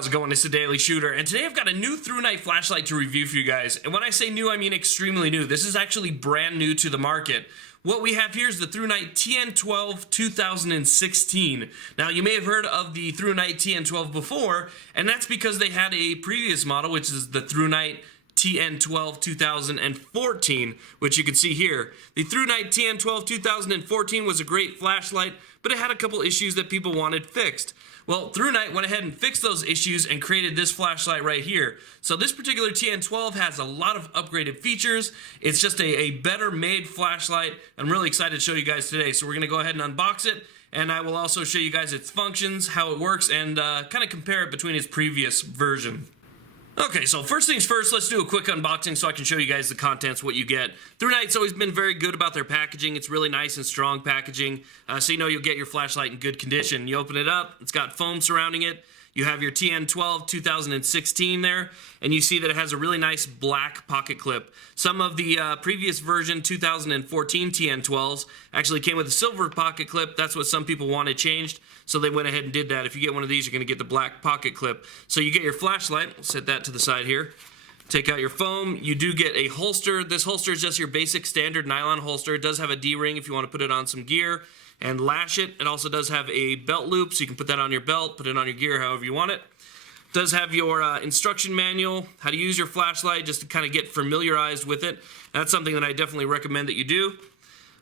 how's it going? It's the Daily Shooter, and today I've got a new ThruNite flashlight to review for you guys. And when I say new, I mean extremely new. This is actually brand new to the market. What we have here is the ThruNite TN12 2016. Now, you may have heard of the ThruNite TN12 before, and that's because they had a previous model, which is the ThruNite TN12 2014, which you can see here. The ThruNite TN12 2014 was a great flashlight, but it had a couple issues that people wanted fixed. Well, ThruNite went ahead and fixed those issues and created this flashlight right here. So this particular TN12 has a lot of upgraded features. It's just a better made flashlight. I'm really excited to show you guys today. So we're going to go ahead and unbox it, and I will also show you guys its functions, how it works, and kind of compare it between its previous version. Okay, so first things first, let's do a quick unboxing so I can show you guys the contents, what you get. ThruNite's always been very good about their packaging. It's really nice and strong packaging, so you know you'll get your flashlight in good condition. You open it up, it's got foam surrounding it. You have your TN12 2016 there, and you see that it has a really nice black pocket clip. Some of the previous version 2014 TN12s actually came with a silver pocket clip. That's what some people wanted changed, so they went ahead and did that. If you get one of these, you're going to get the black pocket clip. So you get your flashlight. We'll set that to the side here. Take out your foam. You do get a holster. This holster is just your basic standard nylon holster. It does have a D-ring if you want to put it on some gear and lash it. It also does have a belt loop, so you can put that on your belt, put it on your gear however you want it. It does have your instruction manual, how to use your flashlight, just to kind of get familiarized with it. That's something that I definitely recommend that you do.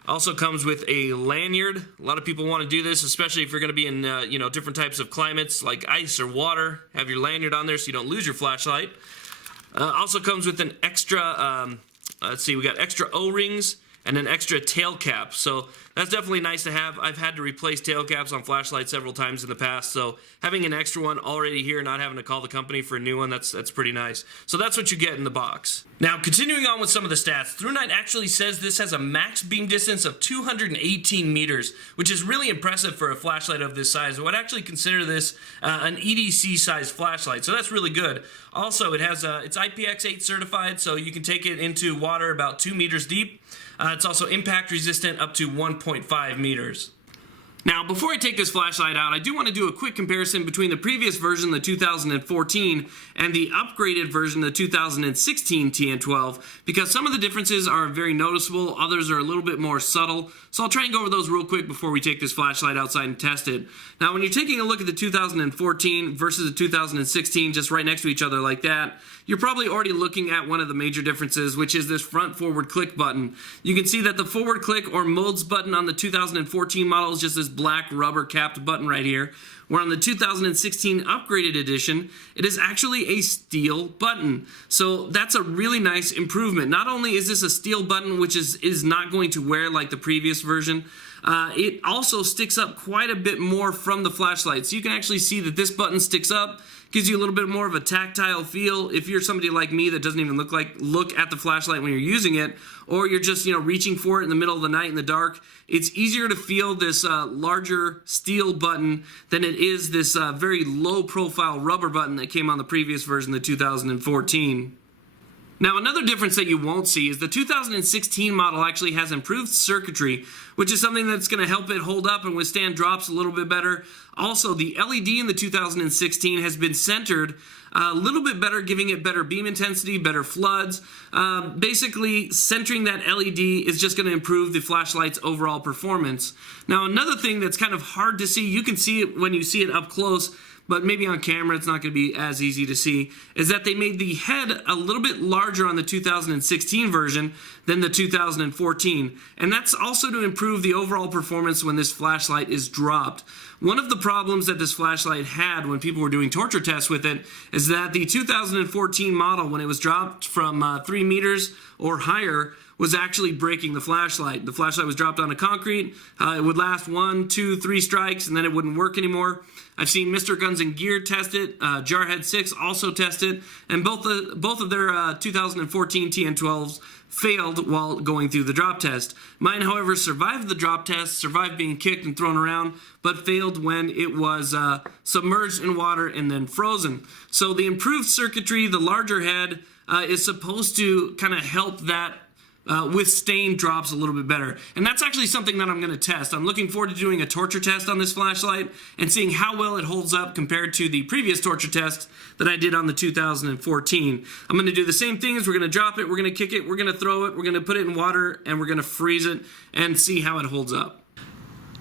Also comes with a lanyard. A lot of people want to do this, especially if you're going to be in different types of climates like ice or water. Have your lanyard on there so you don't lose your flashlight. Also comes with an extra, let's see, we got extra O-rings and an extra tail cap. So that's definitely nice to have. I've had to replace tail caps on flashlights several times in the past, so having an extra one already here, not having to call the company for a new one, that's pretty nice. So that's what you get in the box. Now, continuing on with some of the stats, ThruNite actually says this has a max beam distance of 218 meters, which is really impressive for a flashlight of this size. I would actually consider this an EDC-sized flashlight, so that's really good. Also, it has it's IPX8 certified, so you can take it into water about 2 meters deep. It's also impact resistant up to 1.5 meters. Now, before I take this flashlight out, I do want to do a quick comparison between the previous version, the 2014, and the upgraded version, the 2016 TN12, because some of the differences are very noticeable, others are a little bit more subtle, so I'll try and go over those real quick before we take this flashlight outside and test it. Now, when you're taking a look at the 2014 versus the 2016, just right next to each other like that, you're probably already looking at one of the major differences, which is this front forward click button. You can see that the forward click or modes button on the 2014 model is just this black rubber capped button right here, where on the 2016 upgraded edition, it is actually a steel button. So that's a really nice improvement. Not only is this a steel button, which is not going to wear like the previous version, it also sticks up quite a bit more from the flashlight. So you can actually see that this button sticks up, gives you a little bit more of a tactile feel. If you're somebody like me that doesn't even look at the flashlight when you're using it, or you're just reaching for it in the middle of the night in the dark, it's easier to feel this larger steel button than it is this very low profile rubber button that came on the previous version, the 2014. Now, another difference that you won't see is the 2016 model actually has improved circuitry, which is something that's going to help it hold up and withstand drops a little bit better. Also, the LED in the 2016 has been centered a little bit better, giving it better beam intensity, better floods. Basically, centering that LED is just going to improve the flashlight's overall performance. Now, another thing that's kind of hard to see, you can see it when you see it up close, but maybe on camera it's not going to be as easy to see, is that they made the head a little bit larger on the 2016 version than the 2014. And that's also to improve the overall performance when this flashlight is dropped. One of the problems that this flashlight had when people were doing torture tests with it is that the 2014 model, when it was dropped from 3 meters or higher, was actually breaking the flashlight. The flashlight was dropped onto concrete. It would last 1, 2, 3 strikes, and then it wouldn't work anymore. I've seen Mr. Guns and Gear test it. Jarhead 6 also tested, and both of their 2014 TN12s failed while going through the drop test. Mine, however, survived the drop test, survived being kicked and thrown around, but failed when it was submerged in water and then frozen. So the improved circuitry, the larger head, is supposed to kind of help that withstand drops a little bit better. And that's actually something that I'm going to test. I'm looking forward to doing a torture test on this flashlight and seeing how well it holds up compared to the previous torture test that I did on the 2014. I'm going to do the same thing. We're going to drop it, we're going to kick it, we're going to throw it, we're going to put it in water, and we're going to freeze it and see how it holds up.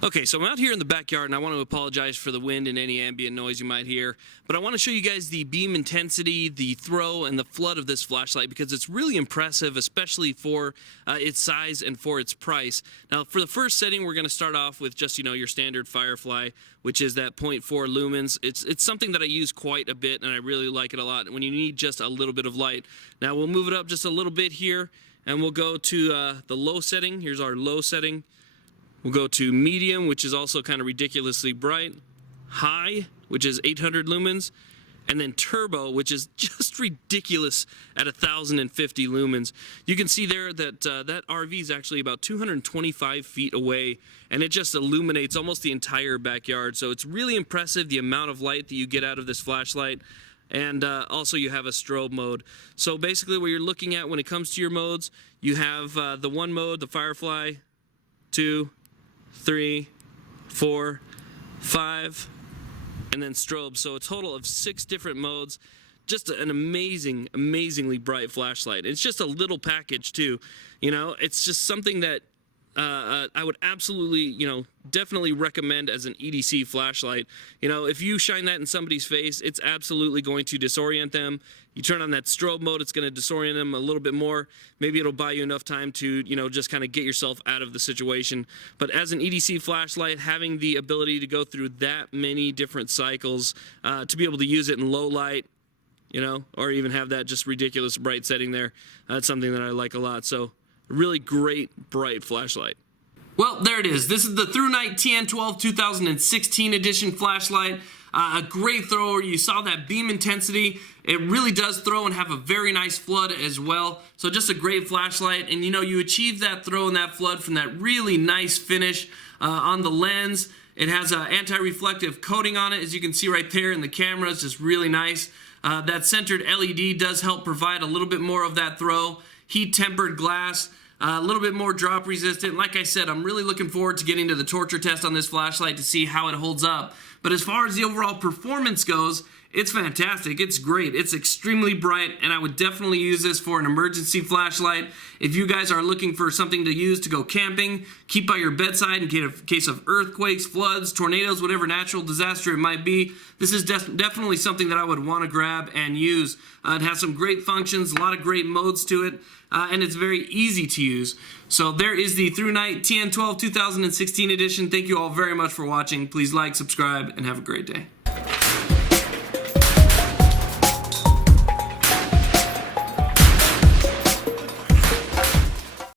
Okay, so I'm out here in the backyard, and I want to apologize for the wind and any ambient noise you might hear, but I want to show you guys the beam intensity, the throw, and the flood of this flashlight because it's really impressive, especially for its size and for its price. Now, for the first setting, we're going to start off with just, your standard Firefly, which is that 0.4 lumens. It's something that I use quite a bit, and I really like it a lot when you need just a little bit of light. Now, we'll move it up just a little bit here, and we'll go to the low setting. Here's our low setting. We'll go to medium, which is also kind of ridiculously bright, high, which is 800 lumens, and then turbo, which is just ridiculous at 1,050 lumens. You can see there that that RV is actually about 225 feet away, and it just illuminates almost the entire backyard. So it's really impressive the amount of light that you get out of this flashlight. And also you have a strobe mode. So basically what you're looking at when it comes to your modes, you have the one mode, the Firefly, 2, 3, 4, 5, and then strobe. So a total of 6 different modes. Just an amazingly bright flashlight. It's just a little package too. It's just something that I would absolutely, definitely recommend as an EDC flashlight. If you shine that in somebody's face, it's absolutely going to disorient them. You turn on that strobe mode, it's going to disorient them a little bit more. Maybe it'll buy you enough time to, just kind of get yourself out of the situation. But as an EDC flashlight, having the ability to go through that many different cycles, to be able to use it in low light, or even have that just ridiculous bright setting there, that's something that I like a lot. So, a really great, bright flashlight. Well, there it is. This is the ThruNite TN12 2016 edition flashlight. A great thrower. You saw that beam intensity. It really does throw and have a very nice flood as well. So just a great flashlight. And you achieve that throw and that flood from that really nice finish on the lens. It has an anti-reflective coating on it, as you can see right there in the camera. It's just really nice. That centered LED does help provide a little bit more of that throw. Heat-tempered glass. A little bit more drop resistant. Like I said, I'm really looking forward to getting to the torture test on this flashlight to see how it holds up. But as far as the overall performance goes, it's fantastic. It's great. It's extremely bright, and I would definitely use this for an emergency flashlight. If you guys are looking for something to use to go camping, keep by your bedside in case of earthquakes, floods, tornadoes, whatever natural disaster it might be, this is definitely something that I would want to grab and use. It has some great functions, a lot of great modes to it, and it's very easy to use. So there is the ThruNite TN12 2016 edition. Thank you all very much for watching. Please like, subscribe, and have a great day.